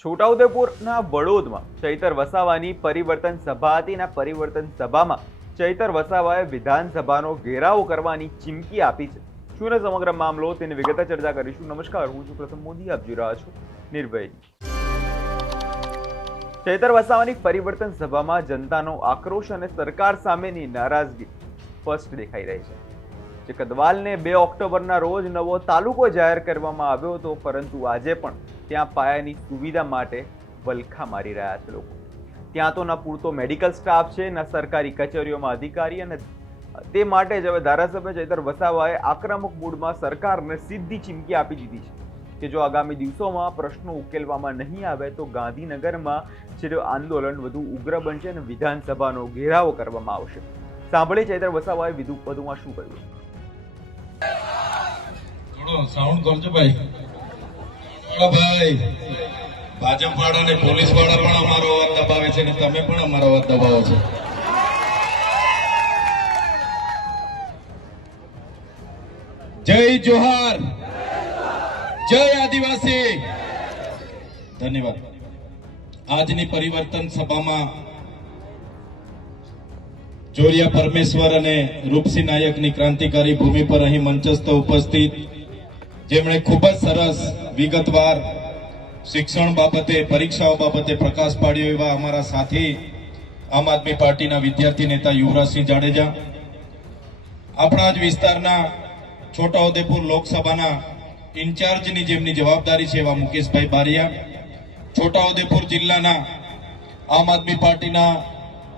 છોટાઉદેપુરના વડોદમાં ચૈતર વસાવાની પરિવર્તન સભા હતી અને પરિવર્તન સભામાં ચૈતર વસાવાએ વિધાનસભાનો ઘેરાવો કરવાની ચીમકી આપી છે. શું ને સમગ્ર મામલો? તેની વિગતે ચર્ચા કરીશું. નમસ્કાર, હું છું પ્રથમ મોદી. આપ જોઈ રહ્યા છું નિર્ભય ચૈતર વસાવાની પરિવર્તન સભામાં જનતાનો આક્રોશ અને સરકાર સામેની નારાજગી સ્પષ્ટ દેખાઈ રહી છે. જે કદવાલને બે ઓક્ટોબરના રોજ નવો તાલુકો જાહેર કરવામાં આવ્યો હતો, પરંતુ આજે પણ ત્યાં પાયાની સુવિધા માટે વલખા મારી રહ્યા છે લોકો. ત્યાં તો ન પૂરતો મેડિકલ સ્ટાફ છે, ન સરકારી કચેરીઓમાં અધિકારી અને તે માટે જ હવે ધારાસભ્ય ચૈતર વસાવાએ આક્રમક મૂડમાં સરકારને સીધી ચીમકી આપી દીધી છે કે જો આગામી દિવસોમાં પ્રશ્નો ઉકેલવામાં નહીં આવે તો ગાંધીનગરમાં જે આંદોલન વધુ ઉગ્ર બનશે અને વિધાનસભાનો ઘેરાવો કરવામાં આવશે. સાંભળી ચૈતર વસાવાએ વધુ વધુમાં શું થોડો સાઉન્ડ કરજો ભાઈ. ભાઈ. ભાજપ વાળા ને પોલીસવાળા પણ અમારો અવાજ દબાવે છે ને તમે પણ અમારો અવાજ દબાવો છો. જય જોહાર. જય આદિવાસી. ધન્યવાદ. આજની પરિવર્તન સભામાં જોરિયા પરમેશ્વર અને રૂપસિંહ નાયકની ક્રાંતિકારી ભૂમિ પર અહીં મંચસ્થ ઉપસ્થિત જેમણે ખૂબ જ સરસ વિગતવાર શિક્ષણ બાબતે, પરીક્ષાઓ બાબતે પ્રકાશ પાડ્યો એવા અમારા સાથી આમ આદમી પાર્ટીના વિદ્યાર્થી નેતા યુવરાજસિંહ જાડેજા. આપણા જ વિસ્તારના છોટાઉદેપુર લોકસભાના ઇન્ચાર્જની જેમની જવાબદારી છે એવા મુકેશભાઈ બારિયા. છોટાઉદેપુર જિલ્લાના આમ આદમી પાર્ટીના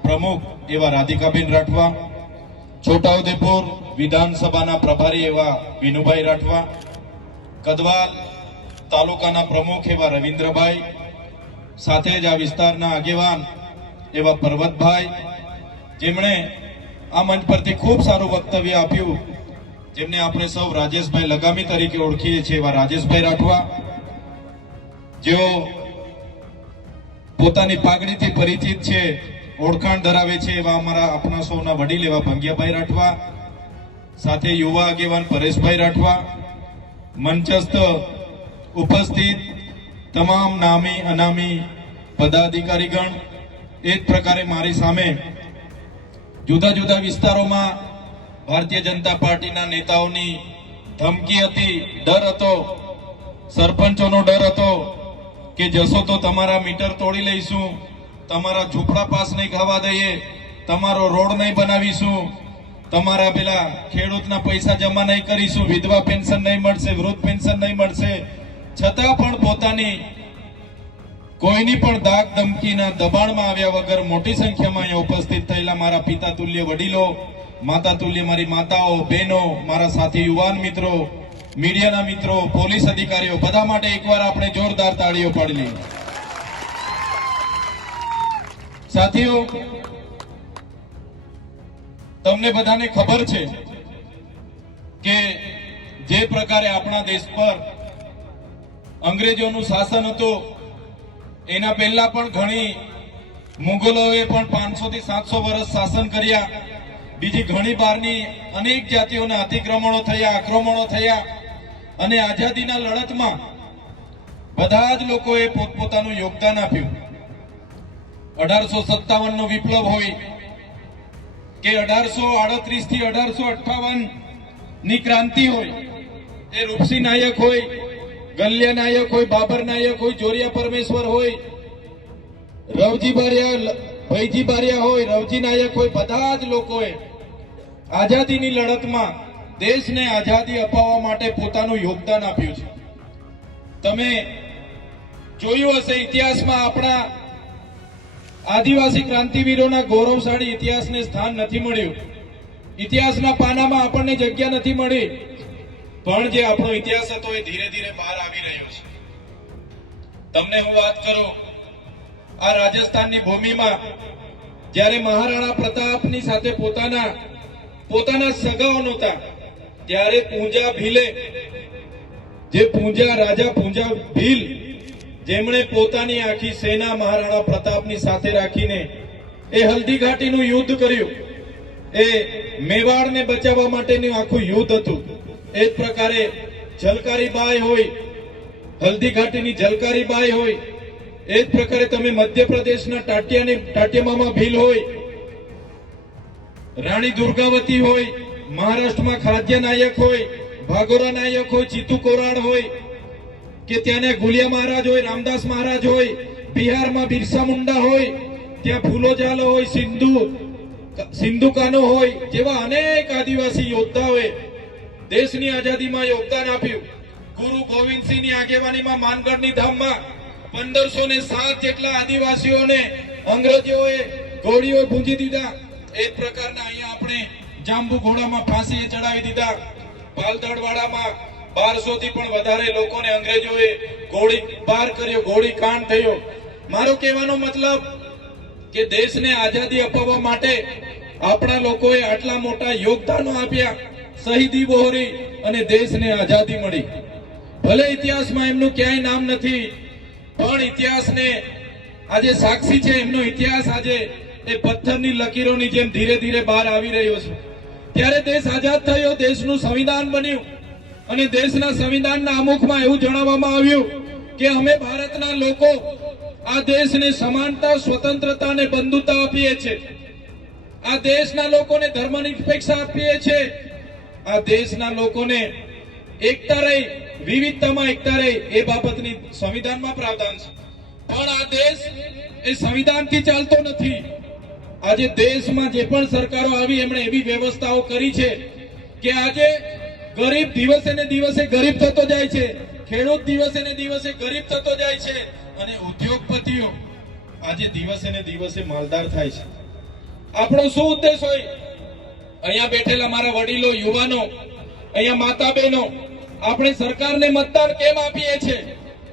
પ્રમુખ એવા રાધિકાબેન રાઠવા. છોટાઉદેપુર વિધાનસભાના પ્રભારી એવા વિનુભાઈ રાઠવા. કદવાલ તાલુકાના પ્રમુખ એવા રવિન્દ્રભાઈ, સાથે જ આ વિસ્તારના આગેવાન એવા પર્વતભાઈ, જેમણે આ મંચ પરથી ખૂબ સારું વક્તવ્ય આપ્યું, જેમને આપણે સૌ રાજેશભાઈ લગામી તરીકે ઓળખીએ છીએ એવા રાજેશભાઈ રાઠવા. જેઓ પોતાની પાઘડીથી પરિચિત છે, ઓળખાણ ધરાવે છે એવા અમારા આપણા સૌના વડીલ એવા ભંગિયાભાઈ રાઠવા, સાથે યુવા આગેવાન પરેશભાઈ રાઠવા મંચસ્થ ઉપસ્થિત તમામ નામી, અનામી પદાધિકારીગણ, એ જ પ્રકારે મારી સામે જુદા જુદા વિસ્તારોમાં ભારતીય જનતા પાર્ટીના નેતાઓની ધમકી હતી. ડર હતો. સરપંચોનો ડર હતો કે જશો તો તમારા મીટર તોડી લઈશું, તમારા ઝૂંપડા પાસ નહીં ખાવા દઈએ, તમારો રોડ નહીં બનાવીશું. તમારા પેલા ખેડૂતના પૈસા જમા નહીં કરીશું, વિધવા પેન્શન નહીં મળશે, વૃદ્ધ પેન્શન નહીં મળશે. છતાં પણ પોતાની કોઈની પણ દાગ ધમકીના દબાણમાં આવ્યા વગર મોટી સંખ્યામાં અહીંયા ઉપસ્થિત થયેલા મારા પિતા તુલ્ય વડીલો, માતા તુલ્ય મારી માતાઓ, બહેનો, મારા સાથી યુવાન મિત્રો, મીડિયાના મિત્રો, પોલીસ અધિકારીઓ, બધા માટે એકવાર આપણે જોરદાર તાળીઓ પાડી લઈએ. સાથીઓ તમને બધાને ખબર છે કે જે પ્રકારે આપણા દેશ પર અંગ્રેજોનું શાસન હતું, એના પહેલા પણ ઘણી મુગલોએ પણ પાંચસો થી સાતસો વર્ષ શાસન કર્યા. બીજી ઘણી બહારની અનેક જાતિઓના અતિક્રમણો થયા, આક્રમણો થયા અને આઝાદીના લડતમાં બધા જ લોકોએ પોતપોતાનું યોગદાન આપ્યું. અઢારસો સત્તાવન નો વિપ્લવ હોય કે અઢારસો આડત્રીસથી અઢારસો અઠાવનની ક્રાંતિ હોય, એ રૂપસિંહ નાયક હોય, ગલ્યા નાયક હોય, બાબર નાયક હોય, જોરિયા પરમેશ્વર હોય, રવજી બારિયા ભૈજી બારિયા હોય, રવજી નાયક હોય, બધા જ લોકોએ આઝાદીની લડતમાં દેશને આઝાદી અપાવવા માટે પોતાનું યોગદાન આપ્યું છે. તમે જોયું હશે ઇતિહાસમાં આપણા આદિવાસી ક્રાંતિવીરોના ગૌરવશાળી ઇતિહાસને સ્થાન નથી મળ્યું. ઇતિહાસના પાનામાં આપણને જગ્યા નથી મળી. પણ જે આપણો ઇતિહાસ હતો એ ધીરે ધીરે બહાર આવી રહ્યો છે. તમને હું વાત કરું, આ રાજસ્થાનની ભૂમિમાં જ્યારે મહારાણા પ્રતાપની સાથે પોતાના પોતાના સગાઓ નહોતા, ત્યારે પૂંજા ભીલે, જે પૂંજા રાજા પૂંજા ભીલ જેમણે પોતાની આખી સેના મહારાણા પ્રતાપની સાથે રાખીને એ હલ્દીઘાટીનું યુદ્ધ કર્યું, એ મેવાડને બચાવવા માટેનું આખું યુદ્ધ હતું. એ જ પ્રકારે જલકારીબાઈ હોય, હલ્દીઘાટીની જલકારીબાઈ હોય, એ જ પ્રકારે તમે મધ્યપ્રદેશના ટાટિયાની ટાટિયામામાં ભીલ હોય, રાણી દુર્ગાવતી હોય, મહારાષ્ટ્રમાં ખાદ્ય નાયક હોય, ભાગોરા નાયક હોય ચિતુ કોરાડ હોય કે ત્યાંના ગુલિયા મહારાજ હોય, રામદાસ મહારાજ હોય, બિહારમાં બિરસા મુંડા હોય, ત્યાં ફૂલો ઝાલો હોય, સિંધુ સિંધુ કાનો હોય, જેવા અનેક આદિવાસી યોદ્ધાઓએ દેશની આઝાદીમાં યોગદાન આપ્યું. ગુરુ ગોવિંદસિંહની આગેવાનીમાં માનગઢની ધામમાં પંદરસો ને સાત જેટલા આદિવાસીઓને અંગ્રેજોએ ગોળીઓ ભૂંજી દીધા. એ પ્રકારના અહીંયા આપણે જાંબુ ઘોડામાં ફાંસી ચડાવી દીધા. પાલદડવાડામાં બારસો થી પણ વધારે લોકોને અંગ્રેજોએ ગોળી પાર કર્યો, ગોળી કાંડ થયો. મારો કહેવાનો મતલબ કે દેશને આઝાદી અપાવવા માટે આપણા લોકોએ આટલા મોટા યોગદાનો આપ્યા, શહીદી બહોરી અને દેશને આઝાદી મળી. ભલે ઇતિહાસમાં એમનું ક્યાંય નામ નથી, પણ ઇતિહાસને આજે સાક્ષી છે, એમનો ઇતિહાસ આજે એ પથ્થરની લકીરોની જેમ ધીરે ધીરે બહાર આવી રહ્યો છે. ત્યારે દેશ આઝાદ થયો, દેશનું સંવિધાન બન્યું. અને દેશના સંવિધાનના અમુખમાં એવું જણાવવામાં આવ્યું કે અમે ભારતના લોકો આ દેશને સમાનતા, સ્વતંત્રતા અને બંધુતા આપીએ છીએ આ દેશના લોકોને ધર્મનિરપેક્ષા આપીએ છીએ આ દેશના લોકોને એકતા રહી, વિવિધતામાં એકતા રહી એ બાબતની સંવિધાનમાં પ્રાવધાન છે. પણ આ દેશ એ સંવિધાનથી ચાલતો નથી. આજે દેશમાં જે પણ સરકારો આવી એમણે એવી વ્યવસ્થાઓ કરી છે કે આજે ગરીબ દિવસે ને દિવસે ગરીબ થતો જાય છે. ખેડૂત દિવસે ને દિવસે ગરીબ થતો જાય છે. અને ઉદ્યોગપતિઓ આજે દિવસે ને દિવસે માલદાર થાય છે. આપણો શું ઉદ્દેશ હોય? અહીંયા બેઠેલા મારા વડીલો, યુવાનો, અહીંયા માતા બહેનો આપણે સરકારને મતદાન કેમ આપીએ છીએ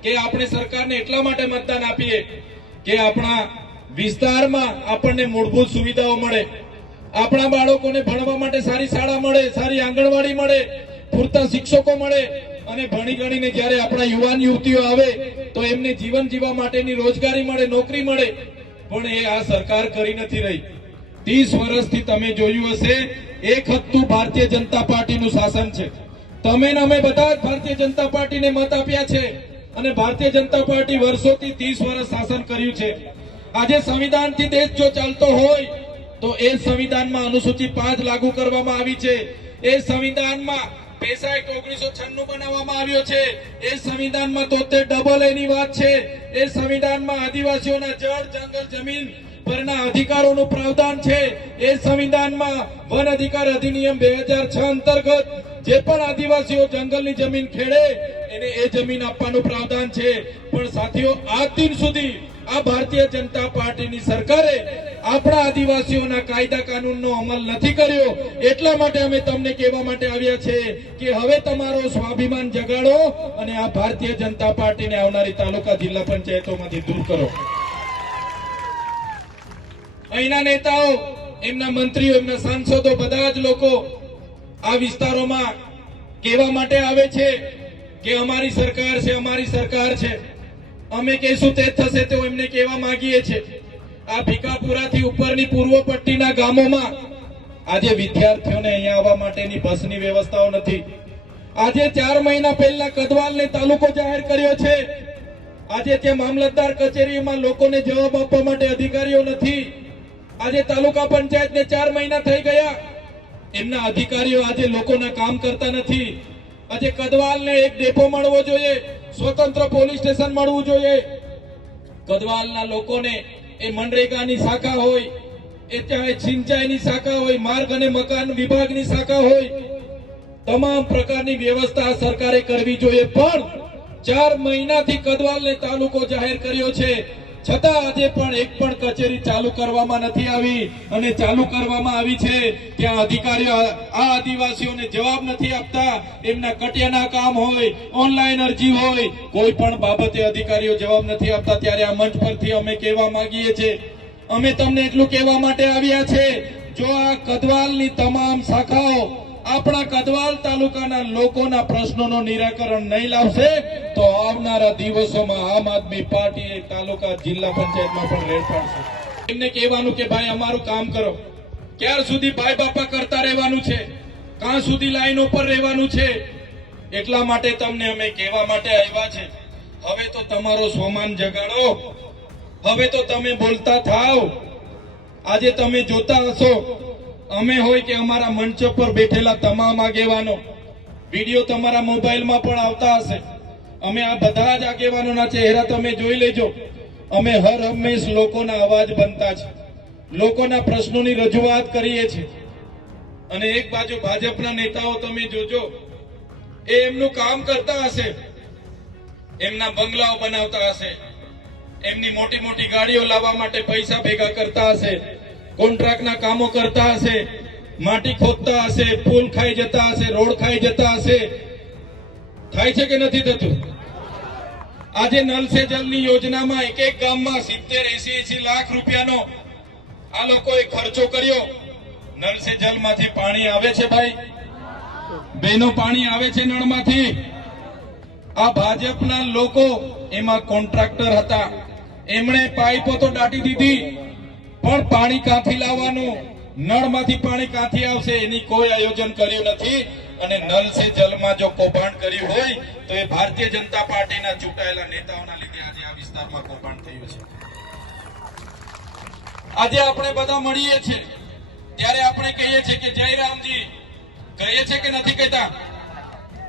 કે આપણે સરકારને એટલા માટે મતદાન આપીએ કે આપણા વિસ્તારમાં આપણને મૂળભૂત સુવિધાઓ મળે. આપણા બાળકોને ભણવા માટે સારી શાળા મળે, સારી આંગણવાડી મળે. પૂરતા શિક્ષકો મળે અને ભણી ગણીને જ્યારે આપણા યુવાન યુવતીઓ આવે, તો એમને જીવન જીવવા માટેની રોજગારી મળે, નોકરી મળે. પણ એ આ સરકાર કરી નથી રહી. ત્રીસ વર્ષથી તમે જોયું હશે, એક હતું ભારતીય જનતા પાર્ટીનું શાસન છે. તમે ને અમે બધા જ ભારતીય જનતા પાર્ટીને મત આપ્યા છે. અને ભારતીય જનતા પાર્ટી વર્ષોથી ત્રીસ વર્ષ શાસન કર્યું છે. આજે સંવિધાનથી દેશ જો ચાલતો હોય, તો એ સંવિધાનમાં અનુસૂચિ પાંચ લાગુ કરવામાં આવી છે. એ સંવિધાનમાં છે. એ સંવિધાનમાં જંગલ, જમીન વન અધિકાર અધિનિયમ બે હજાર છ અંતર્ગત જે પણ આદિવાસીઓ જંગલની જમીન ખેડે, એને એ જમીન આપવાનું પ્રાવધાન છે. પણ સાથીઓ, આજ દિન સુધી આ ભારતીય જનતા પાર્ટીની સરકારે આપણા આદિવાસીઓના કાયદા કાનૂનનો અમલ નથી કર્યો, એટલા માટે અમે તમને કહેવા માટે આવ્યા છે કે હવે તમારો સ્વાભિમાન જગાડો અને આ ભારતીય જનતા પાર્ટીને આવનારી તાલુકા જિલ્લા પંચાયતોમાંથી દૂર કરો. અહીંના નેતાઓ, એમના મંત્રીઓ, એમના સાંસદો બધા જ લોકો આ વિસ્તારોમાં કહેવા માટે આવે છે કે અમારી સરકાર છે, અમારી સરકાર છે. અમે કહેશું તે થશે તો એમને કહેવા માંગીએ છીએ. આ ભીકાપુરાથી ઉપરની પૂર્વ પટ્ટીના ગામોમાં આજે વિદ્યાર્થીઓને અહીંયા આવવા માટેની બસની વ્યવસ્થાઓ નથી. આજે ચાર મહિના પહેલા કદવાલને તાલુકો જાહેર કર્યો છે. આજે ત્યાં મામલતદાર કચેરીમાં લોકોને જવાબ આપવા માટે અધિકારીઓ નથી. આજે તાલુકા પંચાયતને ચાર મહિના થઈ ગયા. એમના અધિકારીઓ આજે લોકોના કામ કરતા નથી. આજે કદવાલને એક ડેપો મળવો જોઈએ. સ્વતંત્ર પોલીસ સ્ટેશન મળવું જોઈએ. કદવાલના લોકોને એ મનરેગાની શાખા હોય, એ ચાહે સિંચાઈની શાખા હોય, માર્ગ અને મકાન વિભાગની શાખા હોય, તમામ પ્રકારની વ્યવસ્થા સરકારે કરવી જોઈએ. પણ ચાર મહિનાથી કદવાલને તાલુકો જાહેર કર્યો છે. છતાં આજે પણ એક પણ કચેરી ચાલુ કરવામાં નથી આવી અને ચાલુ કરવામાં આવી છે ત્યાં અધિકારીઓ આ આદિવાસીઓને જવાબ નથી આપતા. એમના કટિયાના કામ હોય, ઓનલાઈન અરજી હોય, કોઈ પણ બાબતે અધિકારીઓ જવાબ નથી આપતા. ત્યારે આ મંચ પરથી અમે કહેવા માંગીએ છીએ. અમે તમને એટલું કહેવા માટે આવ્યા છે, જો આ કદવાલની તમામ શાખાઓ આપણા કદવાલ તાલુકાના લોકોના પ્રશ્નોનું નિરાકરણ નહીં લાવશે, તો આવનારા દિવસોમાં આમ આદમી પાર્ટી તાલુકા જિલ્લા પંચાયતમાં પણ રેડ પાડશે એમને કહેવાનું કે ભાઈ અમારું કામ કરો. ક્યાર સુધી ભાઈ બાપા કરતા રહેવાનું છે? કાં સુધી લાઈનો પર રહેવાનું છે? એટલા માટે તમને અમે કહેવા માટે આવ્યા છે. હવે તો તમારો સ્વમાન જગાડો. હવે તો તમે બોલતા થાવ. આજે તમે જોતા હશો. અમે હોય કે અમારા મંચ પર બેઠેલા તમામ આગેવાનો, વીડિયો તમારા મોબાઈલમાં પણ આવતા હશે. અમે આ બધા જ આગેવાનોના ચહેરા તમે જોઈ લેજો. અમે હર હંમેશ લોકોના અવાજ બનતા છે લોકોના પ્રશ્નોની રજૂઆત કરીએ છીએ. અને એક બાજુ ભાજપના નેતાઓ તમે જોજો, એ એમનું કામ કરતા હશે. એમના બંગલાઓ બનાવતા હશે. એમની મોટી મોટી ગાડીઓ લાવવા માટે પૈસા ભેગા કરતા હશે. કોન્ટ્રાક્ટના કામો કરતા હશે, માટી ખોદતા હશે પુલ ખાઈ જતા હશે, રોડ ખાઈ જતા હશે. થાય છે કે નથી થતું? આજે નલ સે જલની યોજનામાં એક એક ગામમાં સિત્તેર એસી એસી લાખ રૂપિયાનો આ લોકોએ ખર્ચો કર્યો. નલ સે જલમાંથી પાણી આવે છે ભાઈ? બેનો પાણી આવે છે નળમાંથી? આ ભાજપના લોકો એમાં કોન્ટ્રાક્ટર હતા. એમણે પાઇપો તો દાટી દીધી. પણ પાણી ક્યાંથી લાવવાનું? નળમાંથી પાણી ક્યાંથી આવશે? એની કોઈ આયોજન કર્યું નથી. અને નલ સે જલમાં જો કૌભાંડ કર્યું હોય, તો એ ભારતીય જનતા પાર્ટીના ચૂંટાયેલા નેતાઓના લીધે આજે આ વિસ્તારમાં કૌભાંડ થયું છે. આજે આપણે બધા મળીએ છીએ. ત્યારે આપણે કહીએ છીએ કે જય રામજી. કહીએ છીએ કે નથી કહેતા?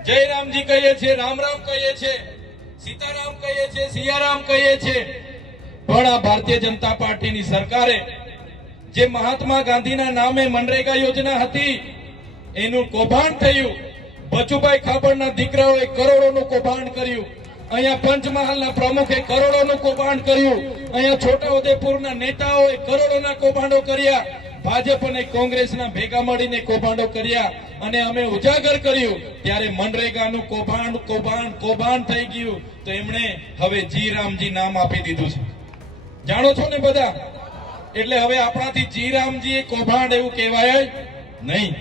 જય રામજી કહીએ છીએ, રામ રામ કહીએ છીએ, સીતારામ કહીએ છીએ, સિયારામ કહીએ છીએ. પણ આ ભારતીય જનતા પાર્ટીની સરકારે જે મહાત્મા ગાંધીના નામે મનરેગા યોજના હતી, એનું કૌભાંડ થયું. બચુભાઈ ખાબડના દીકરાઓએ કરોડોનું કૌભાંડ કર્યું. અહીંયા પંચમહાલના પ્રમુખે કરોડોનું કૌભાંડ કર્યું. અહીંયા છોટાઉદેપુરના નેતાઓએ કરોડોના કૌભાંડો કર્યા. ભાજપ અને કોંગ્રેસના ભેગા મળીને કૌભાંડો કર્યા અને અમે ઉજાગર કર્યું. ત્યારે મનરેગાનું કૌભાંડ કૌભાંડ કૌભાંડ થઈ ગયું. તો એમણે હવે જી રામજી નામ આપી દીધું છે. જાણો છો ને બધા? એટલે હવે આપણાથી જી રામજી કૌભાંડ એવું કહેવાય નહીં.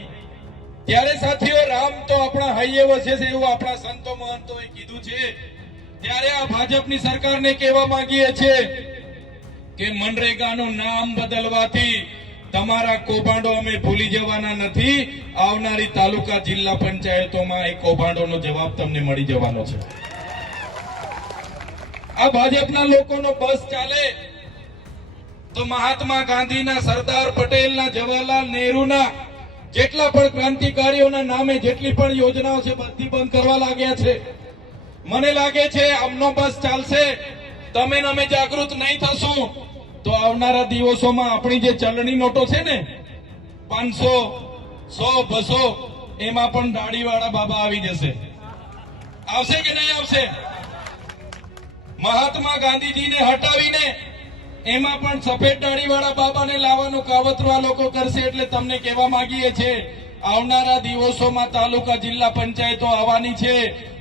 ત્યારે સાથીઓ, રામ તો આપણા હાઈએ વસે છે એવું આપણા સંતો મહંતોએ કીધું છે. ત્યારે આ ભાજપની સરકારને કહેવા માંગીએ છીએ કે મનરેગાનું નામ બદલવાથી તમારા કૌભાંડો અમે ભૂલી જવાના નથી. આવનારી તાલુકા જિલ્લા પંચાયતોમાં એ કૌભાંડોનો જવાબ તમને મળી જવાનો છે. આ ભાજપના લોકોનો બસ ચાલે. તો મહાત્મા ગાંધીના સરદાર પટેલના, જવાહરલાલ નહેરુના જેટલા પણ ક્રાંતિકારીઓના નામે જેટલી પણ યોજનાઓ છે, બધી બંધ કરવા લાગ્યા છે. મને લાગે છે, આમનો બસ ચાલશે. તમે અમે જાગૃત નહીં થશું. તો આવનારા દિવસોમાં આપણી જે ચલણી નોટો છે ને, પાંચસો, સો, બસો, એમાં પણ દાઢીવાળા બાબા આવી જશે. આવશે કે નહીં આવશે? મહાત્મા ગાંધીજીને હટાવીને એમાં પણ સફેદ દાઢીવાળા બાબાને લાવવાનું કાવતરું આ લોકો કરશે એટલે તમને કહેવા માંગીએ છીએ, આવનારા દિવસોમાં તાલુકા જિલ્લા પંચાયતો આવવાની છે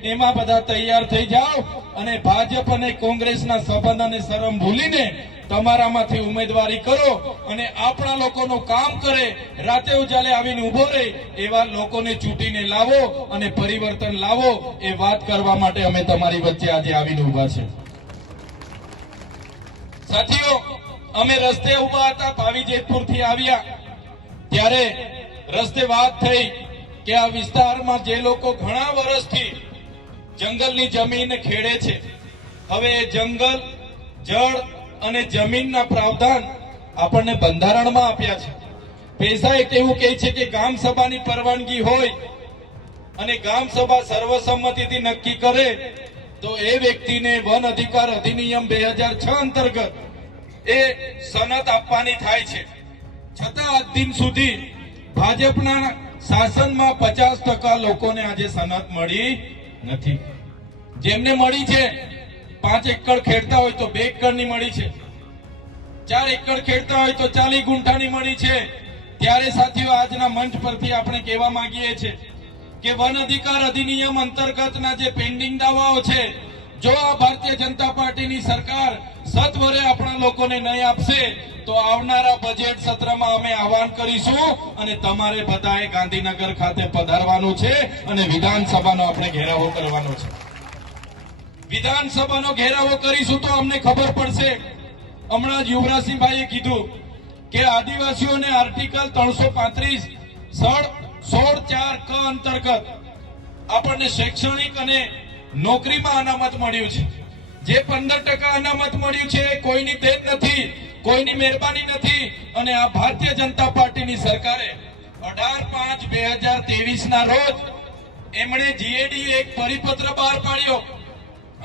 એમાં બધા તૈયાર થઈ જાઓ અને ભાજપ અને કોંગ્રેસના સંબંધ અને શરમ ભૂલીને તમારામાંથી ઉમેદવારી કરો અને આપણા લોકોનું કામ કરે, રાતે ઉજાલે આવીને ઊભો રહે, એવા લોકોને ચૂંટીને લાવો અને પરિવર્તન લાવો એ વાત કરવા માટે અમે તમારી વચ્ચે આજે આવીને ઊભા છે સાથીઓ, અમે રસ્તે ઊભા હતા ભાવી જેતપુરથી આવ્યા. ત્યારે રસ્તે વાત થઈ કે આ વિસ્તારમાં જે લોકો ઘણા વર્ષથી જંગલની જમીન ખેડે છે, હવે એ જંગલ, જળ અને જમીનના પ્રાવધાન આપણને બંધારણમાં આપ્યા છે. પૈસા એક એવું કહે છે કે ગામ સભાની પરવાનગી હોય અને ગામ સભા સર્વસંમતિથી નક્કી કરે તો એ વ્યક્તિને વન અધિકાર અધિનિયમ બે અંતર્ગત એ સનત આપવાની થાય છે. છતાં આજ દિન સુધી ભાજપના શાસનમાં પચાસ ટકા લોકોને આજે સનત મળી નથી. જેમને મળી છે, પાંચ એકર ખેડતા હોય તો બે એકરની મળી છે. ચાર એકર ખેડતા હોય તો ચાલી ગુંઠાની મળી છે. ત્યારે સાથીઓ, આજના મંચ પરથી આપણે કહેવા માંગીએ છીએ કે વન અધિકાર અધિનિયમ અંતર્ગતના જે પેન્ડિંગ દાવાઓ છે, જો આ ભારતીય જનતા પાર્ટીની સરકાર સત્વરે આપણા લોકોને નહીં આપશે, તો આવનારા બજેટ સત્રમાં અમે આહવાન કરીશું અને તમારે બધાએ ગાંધીનગર ખાતે પધારવાનું છે અને વિધાનસભાનો આપણે ઘેરાવો કરવાનો છે. વિધાનસભાનો ઘેરાવો કરીશું તો અમને ખબર પડશે. હમણાં જ યુવરાજસિંહભાઈએ કીધું કે આદિવાસીઓને આર્ટિકલ ત્રણસો પાંત્રીસ સોળ સોળ ચાર ક અંતર્ગત આપણને શૈક્ષણિક અને નોકરીમાં અનામત મળ્યું છે. જે પંદર ટકા અનામત મળ્યું છે, કોઈની દેન નથી, કોઈની મહેરબાની નથી અને આ ભારતીય જનતા પાર્ટીની સરકારે અઢાર પાંચ બે હજાર ત્રેવીસ ના રોજ એમણે જીએડી એક પરિપત્ર બહાર પાડ્યો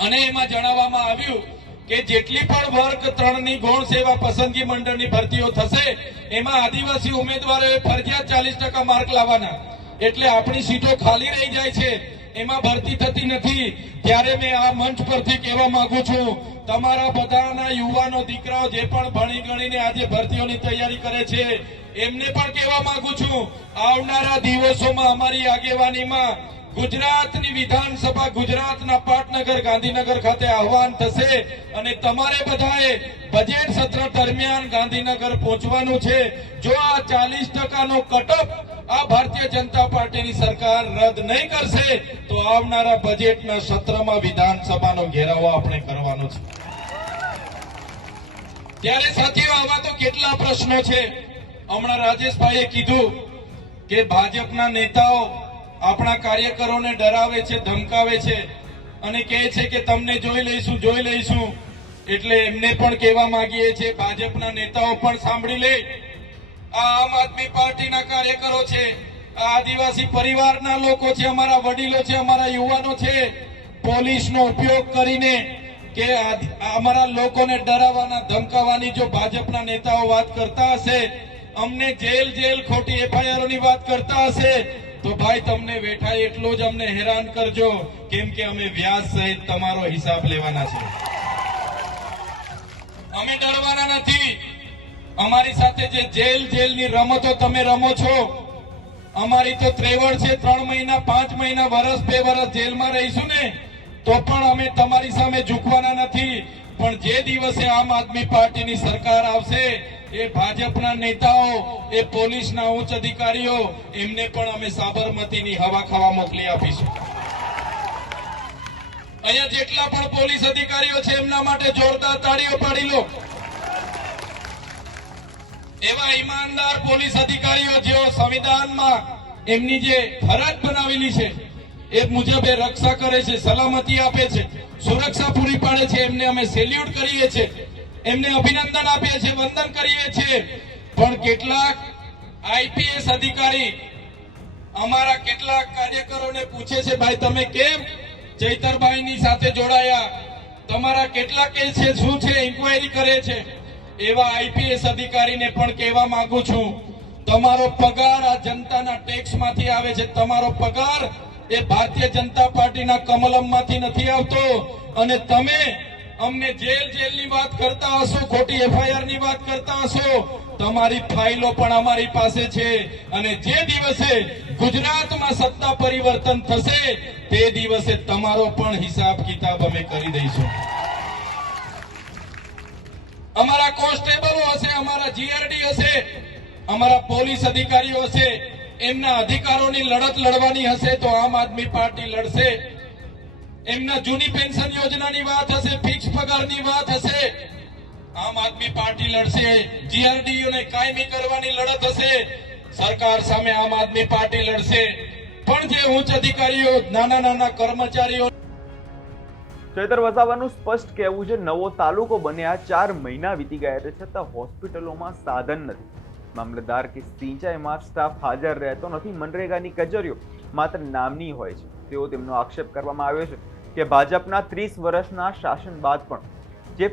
અને એમાં જણાવવામાં આવ્યું કે જેટલી પણ વર્ગ ત્રણની ગૌણ સેવા પસંદગી મંડળની ભરતીઓ થશે, એમાં આદિવાસી ઉમેદવારોએ ફરજિયાત ચાલીસ ટકા માર્ક લાવવાના. એટલે આપણી સીટો ખાલી રહી જાય છે, એમાં ભરતી થતી નથી. ત્યારે મેં આ મંચ પરથી કહેવા માંગુ છું, તમારા બધાના યુવાનો દીકરાઓ જે પણ ભણી ગણીને આજે ભરતીઓની તૈયારી કરે છે, એમને પણ કહેવા માંગુ છું, આવનારા દિવસોમાં અમારી આગેવાનીમાં ગુજરાતની વિધાનસભા ગુજરાતના પાટનગર, ગાંધીનગર ખાતે આહવાન થશે અને તમારે બધાએ બજેટ સત્ર દરમિયાન ગાંધીનગર પહોંચવાનું છે. જો આ ચાલીસ ટકાનો કટઅપ આ ભારતીય જનતા પાર્ટીની સરકાર રદ નહીં કરશે, તો આવનારા બજેટના સત્રમાં વિધાનસભાનો ઘેરાવો આપણે કરવાનો છે. ત્યારે સાથીઓ, આવા તો કેટલા પ્રશ્નો છે. હમણાં રાજેશભાઈએ કીધું કે ભાજપના નેતાઓ આપણા કાર્યકરોને ડરાવે છે, ધમકાવે છે અને કહે છે કે તમને જોઈ લઈશું જોઈ લઈશું. એટલે એમને પણ કહેવા માંગીએ છીએ, ભાજપના નેતાઓ પણ સાંભળી લે. આ આમ આદમી પાર્ટીના કાર્યકરો છે, આ આદિવાસી પરિવારના લોકો છે, અમારા વડીલો છે, અમારા યુવાનો છે. પોલીસનો ઉપયોગ કરીને કે અમારા લોકોને ડરાવવાના, ધમકાવવાની જો ભાજપના નેતાઓ વાત કરતા હશે, અમને જેલ જેલ ખોટી એફઆઈઆરોની વાત કરતા હશે તો ભાઈ, તમને વેઠાય એટલો જ અમને હેરાન કરજો, કેમ કે અમે વ્યાજ સહિત તમારો હિસાબ લેવાના છે અમે ડરવાના નથી. અમારી સાથે જે જેલ, જેલની રમતો તમે રમો છો, અમારી તો ત્રેવડ છે, ત્રણ મહિના, પાંચ મહિના વર્ષ બે વર્ષ જેલમાં રહીશું ને, તો પણ અમે તમારી સામે ઝૂકવાના નથી. પણ જે દિવસે આમ આદમી પાર્ટીની સરકાર આવશે એ ભાજપના નેતાઓ, એ પોલીસના ઉચ્ચ અધિકારીઓ, એમને પણ અમે સાબરમતીની હવા ખાવા મોકલી આપીશું. અહીંયા જેટલા પણ પોલીસ અધિકારીઓ છે, એમના માટે જોરદાર તાળીઓ પાડી લો. એવા ઈમાનદાર પોલીસ અધિકારીઓ જેઓ સંવિધાનમાં એમની જે ફરજ બનાવેલી છે, એ મુજબ એ રક્ષા કરે છે, સલામતી આપે છે, સુરક્ષા પૂરી પાડે છે, એમને અમે સેલ્યુટ કરીએ છીએ. એમને અભિનંદન આપીએ છીએ, વંદન કરીએ છીએ. પણ કેટલાક આઈપીએસ અધિકારી અમારા કેટલાક કાર્યકરોને પૂછે છે, ભાઈ, તમે કેમ ચૈતરભાઈની સાથે જોડાયા? તમારા કેટલા કેસ છે શું છે ઇન્કવાયરી કરે છે? એવા આઈપીએસ અધિકારીને પણ કહેવા માંગુ છું. તમારો પગાર આ જનતાના ટેક્સમાંથી આવે છે. તમારો પગાર એ ભારતીય જનતા પાર્ટીના કમલમમાંથી નથી આવતો. અને તમે અમને જેલ જેલની વાત કરતા હશો, ખોટી એફઆઈઆરની વાત કરતા હશો. તમારી ફાઇલો પણ અમારી પાસે છે અને જે દિવસે ગુજરાતમાં સત્તા પરિવર્તન થશે, તે દિવસે તમારો પણ હિસાબ કિતાબ અમે કરી દઈશું. અમારા કોન્સ્ટેબલો હશે, અમારા જીઆરડી હશે, અમારા પોલીસ અધિકારીઓ હશે, એમના અધિકારોની લડત લડવાની હશે તો આમ આદમી પાર્ટી લડશે. એમના જૂની પેન્શન યોજનાની વાત હશે ફિક્સ પગારની વાત હશે. આમ આદમી પાર્ટી લડશે જીઆરડીયુને કાયમી કરવાની લડત હશે, સરકાર સામે આમ આદમી પાર્ટી લડશે. પણ જે ઉચ્ચ અધિકારીઓ, નાના નાના કર્મચારીઓ ચૈતર વસાવાનું સ્પષ્ટ કહેવું છે, નવો તાલુકો બન્યા ચાર મહિના વીતી ગયા છે, છતાં હોસ્પિટલોમાં સાધન નથી. મામલતદાર કે સિંચાઈમાં સ્ટાફ હાજર રહેતો નથી, મનરેગાની કચેરીઓ માત્ર નામની હોય છે. તેવો તેમનો આક્ષેપ કરવામાં આવ્યો છે કે ભાજપના ત્રીસ વર્ષના શાસન બાદ પણ જે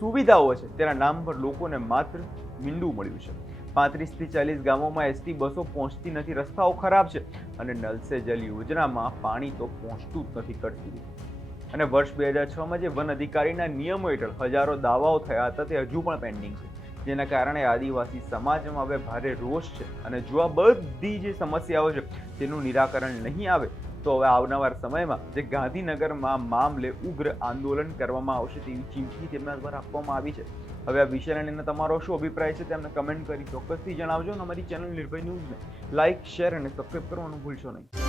સુવિધાઓ છે તેના નામ પર લોકોને માત્ર મીંડું મળ્યું છે. પાંત્રીસથી ચાલીસ ગામોમાં એસટી બસો પહોંચતી નથી, રસ્તાઓ ખરાબ છે અને નલ સે જલ યોજનામાં પાણી તો પહોંચતું જ નથી કરતી. અને વર્ષ બે હજાર છમાં જે વન અધિકારીના નિયમો હેઠળ હજારો દાવાઓ થયા હતા તે હજુ પણ પેન્ડિંગ છે. જેના કારણે આદિવાસી સમાજમાં હવે ભારે રોષ છે અને જો આ બધી જે સમસ્યાઓ છે તેનું નિરાકરણ નહીં આવે તો હવે આવનાર સમયમાં જે ગાંધીનગરમાં મામલે ઉગ્ર આંદોલન કરવામાં આવશે તેવી ચીમકી તેમના દ્વારા આપવામાં આવી છે. હવે આ વિષયને લઈને તમારો શું અભિપ્રાય છે તેમને કમેન્ટ કરી ચોક્કસથી જણાવજો અને અમારી ચેનલ નિર્ભય ન્યૂઝને લાઇક શેર અને સબસ્ક્રાઈબ કરવાનું ભૂલશો નહીં.